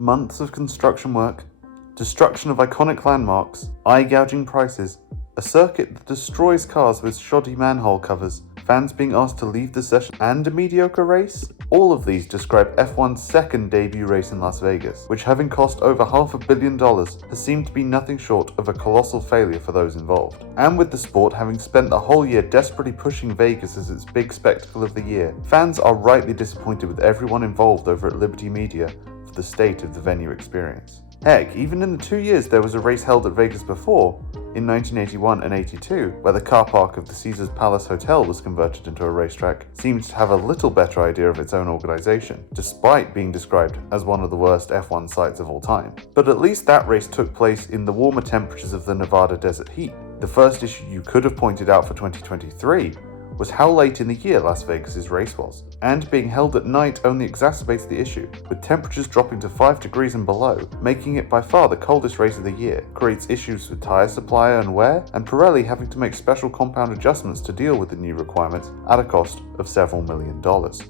months of construction work, destruction of iconic landmarks, eye-gouging prices, a circuit that destroys cars with shoddy manhole covers, fans being asked to leave the session, and a mediocre race? All of these describe F1's second debut race in Las Vegas, which, having cost over $500 million, has seemed to be nothing short of a colossal failure for those involved. And with the sport having spent the whole year desperately pushing Vegas as its big spectacle of the year, fans are rightly disappointed with everyone involved over at Liberty Media for the state of the venue experience. Heck, even in the 2 years there was a race held at Vegas before, in 1981 and 82, where the car park of the Caesars Palace Hotel was converted into a racetrack, seems to have a little better idea of its own organisation, despite being described as one of the worst F1 sites of all time. But at least that race took place in the warmer temperatures of the Nevada desert heat. The first issue you could have pointed out for 2023 was how late in the year Las Vegas' race was, and being held at night only exacerbates the issue, with temperatures dropping to 5 degrees and below, making it by far the coldest race of the year, creates issues with tyre supply and wear, and Pirelli having to make special compound adjustments to deal with the new requirements at a cost of several $million.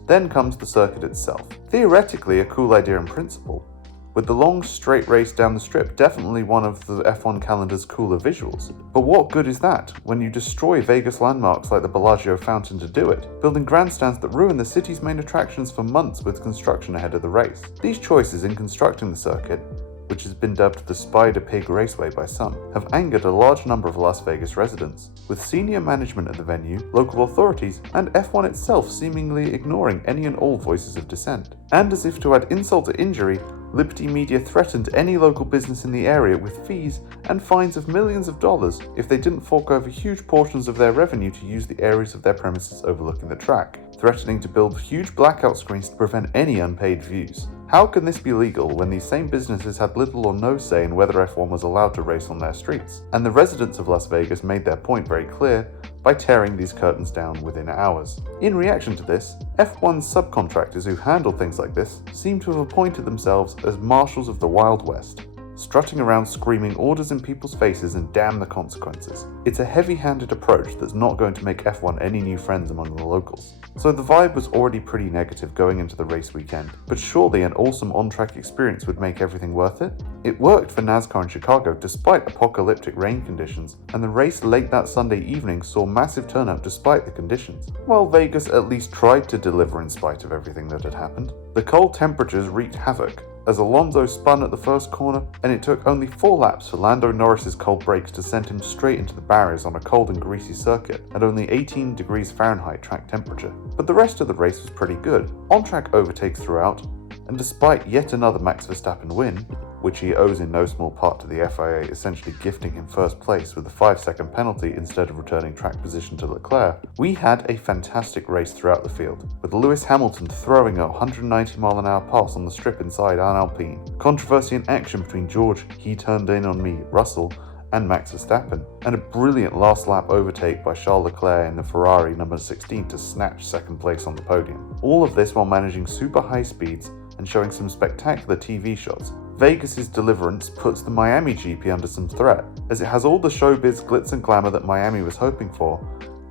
Then comes the circuit itself. Theoretically a cool idea in principle, with the long straight race down the strip definitely one of the F1 calendar's cooler visuals. But what good is that when you destroy Vegas landmarks like the Bellagio fountain to do it, building grandstands that ruin the city's main attractions for months with construction ahead of the race? These choices in constructing the circuit, which has been dubbed the Spider Pig Raceway by some, have angered a large number of Las Vegas residents, with senior management at the venue, local authorities, and F1 itself seemingly ignoring any and all voices of dissent. And as if to add insult to injury, Liberty Media threatened any local business in the area with fees and fines of millions of dollars if they didn't fork over huge portions of their revenue to use the areas of their premises overlooking the track, threatening to build huge blackout screens to prevent any unpaid views. How can this be legal when these same businesses had little or no say in whether F1 was allowed to race on their streets? And the residents of Las Vegas made their point very clear by tearing these curtains down within hours. In reaction to this, F1's subcontractors who handle things like this seem to have appointed themselves as marshals of the Wild West, strutting around screaming orders in people's faces and damn the consequences. It's a heavy-handed approach that's not going to make F1 any new friends among the locals. So the vibe was already pretty negative going into the race weekend, but surely an awesome on-track experience would make everything worth it? It worked for NASCAR in Chicago despite apocalyptic rain conditions, and the race late that Sunday evening saw massive turnout despite the conditions. While Vegas at least tried to deliver in spite of everything that had happened, the cold temperatures wreaked havoc, as Alonso spun at the first corner, and it took only 4 laps for Lando Norris's cold brakes to send him straight into the barriers on a cold and greasy circuit at only 18 degrees Fahrenheit track temperature. But the rest of the race was pretty good. On-track overtakes throughout, and despite yet another Max Verstappen win, which he owes in no small part to the FIA essentially gifting him first place with a 5-second penalty instead of returning track position to Leclerc, we had a fantastic race throughout the field, with Lewis Hamilton throwing a 190-mile-an-hour pass on the strip inside an Alpine, controversy and action between George "he turned in on me" Russell and Max Verstappen, and a brilliant last lap overtake by Charles Leclerc in the Ferrari number 16 to snatch second place on the podium. All of this while managing super high speeds and showing some spectacular TV shots. Vegas' deliverance puts the Miami GP under some threat, as it has all the showbiz glitz and glamour that Miami was hoping for,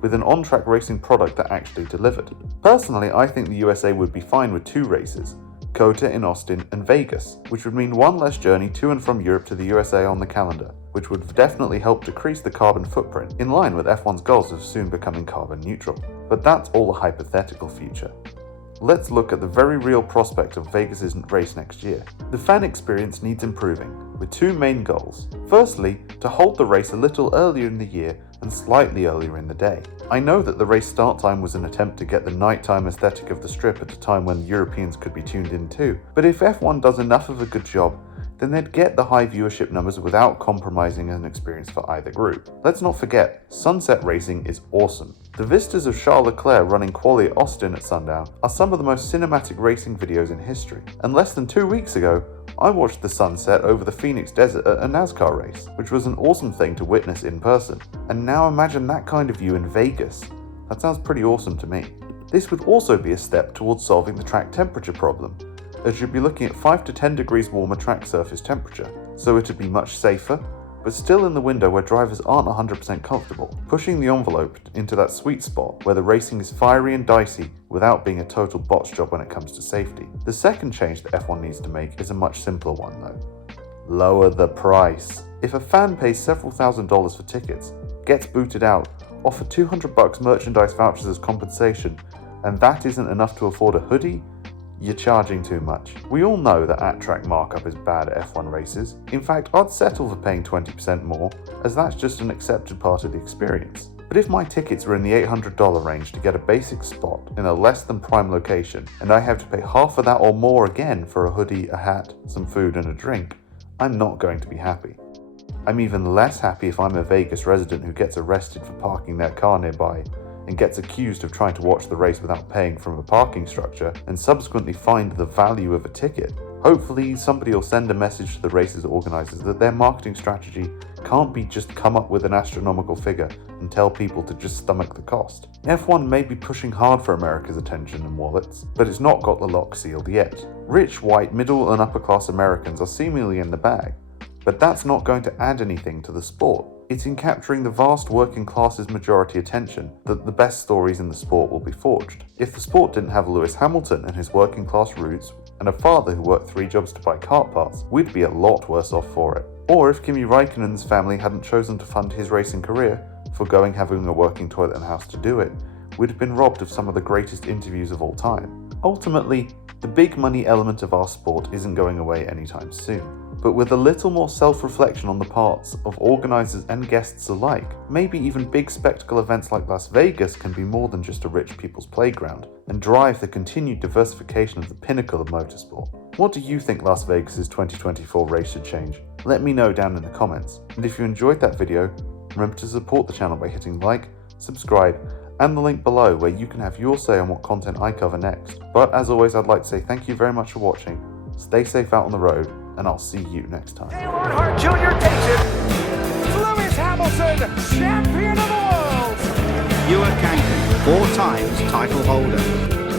with an on-track racing product that actually delivered. Personally, I think the USA would be fine with 2 races, COTA in Austin and Vegas, which would mean one less journey to and from Europe to the USA on the calendar, which would definitely help decrease the carbon footprint, in line with F1's goals of soon becoming carbon neutral. But that's all a hypothetical future. Let's look at the very real prospect of Vegas' race next year. The fan experience needs improving, with 2 main goals. Firstly, to hold the race a little earlier in the year and slightly earlier in the day. I know that the race start time was an attempt to get the nighttime aesthetic of the strip at a time when Europeans could be tuned in too, but if F1 does enough of a good job, then they'd get the high viewership numbers without compromising an experience for either group. Let's not forget, sunset racing is awesome. The vistas of Charles Leclerc running quali at Austin at sundown are some of the most cinematic racing videos in history, and less than 2 weeks ago, I watched the sunset over the Phoenix Desert at a NASCAR race, which was an awesome thing to witness in person. And now imagine that kind of view in Vegas. That sounds pretty awesome to me. This would also be a step towards solving the track temperature problem, as you'd be looking at 5 to 10 degrees warmer track surface temperature, so it'd be much safer, but still in the window where drivers aren't 100% comfortable, pushing the envelope into that sweet spot where the racing is fiery and dicey without being a total botch job when it comes to safety. The second change that F1 needs to make is a much simpler one though. Lower the price. If a fan pays several $1,000s for tickets, gets booted out, offer $200 merchandise vouchers as compensation, and that isn't enough to afford a hoodie, you're charging too much. We all know that at-track markup is bad at F1 races. In fact, I'd settle for paying 20% more, as that's just an accepted part of the experience. But if my tickets were in the $800 range to get a basic spot in a less than prime location, and I have to pay half of that or more again for a hoodie, a hat, some food and a drink, I'm not going to be happy. I'm even less happy if I'm a Vegas resident who gets arrested for parking their car nearby and gets accused of trying to watch the race without paying from a parking structure and subsequently fined the value of a ticket. Hopefully somebody will send a message to the race's organisers that their marketing strategy can't be just come up with an astronomical figure and tell people to just stomach the cost. F1 may be pushing hard for America's attention and wallets, but it's not got the lock sealed yet. Rich, white, middle and upper class Americans are seemingly in the bag, but that's not going to add anything to the sport. It's in capturing the vast working class's majority attention that the best stories in the sport will be forged. If the sport didn't have Lewis Hamilton and his working class roots, and a father who worked 3 jobs to buy kart parts, we'd be a lot worse off for it. Or if Kimi Räikkönen's family hadn't chosen to fund his racing career, foregoing having a working toilet and house to do it, we'd have been robbed of some of the greatest interviews of all time. Ultimately, the big money element of our sport isn't going away anytime soon. But with a little more self-reflection on the parts of organisers and guests alike, maybe even big spectacle events like Las Vegas can be more than just a rich people's playground, and drive the continued diversification of the pinnacle of motorsport. What do you think Las Vegas's 2024 race should change? Let me know down in the comments, and if you enjoyed that video, remember to support the channel by hitting like, subscribe, and the link below where you can have your say on what content I cover next. But as always, I'd like to say thank you very much for watching, stay safe out on the road, and I'll see you next time. Dale Earnhardt Jr. takes it. Lewis Hamilton, champion of the world. Ewan Kangan, 4 times title holder.